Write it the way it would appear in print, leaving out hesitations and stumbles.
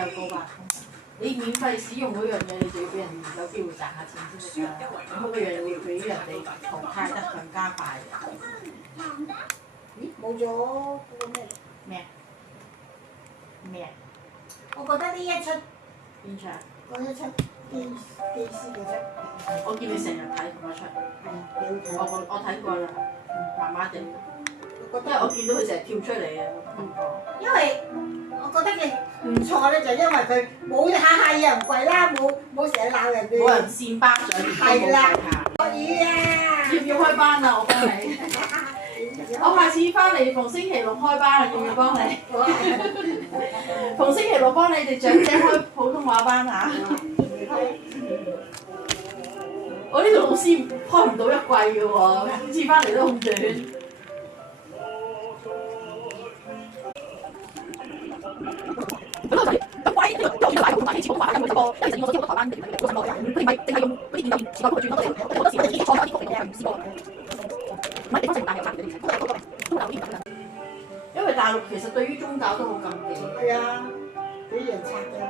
有高吧。你免費使用嗰樣嘢，你就要俾人有機會賺下錢先得㗎。咁嗰樣會俾人哋淘汰得更加快嘅。咦，冇咗嗰個咩？咩啊？咩啊？我覺得呢一出邊出啊？嗰一出機師嗰出，我見你成日睇同一出。幾好睇。我睇過啦，麻麻地。我覺得因為我見到佢成日跳出嚟啊，因為我覺得佢唔錯咧，就因為佢冇下下有人跪啦，冇成日鬧人哋。冇人扇巴掌，係啦，落雨啊！要唔要開班啊？我幫你。我下次翻嚟逢星期六開班啊，要唔要幫你？逢星期六幫你哋長者開普通話班啊！我呢個老師開唔到一季嘅喎，每次翻嚟都咁短。咁乖，呢個幼兒大學大幾次普通話，咁佢個因為我知好多台灣嗰個人，佢哋唔係淨係用嗰啲電腦時代嗰個轉，好多時係錯咗啲曲嚟嘅，唔試過。唔係地方性大係差別嘅，宗教啲咁嘅。因為大陸其實對於宗教都好禁忌。係啊，俾人拆嘅。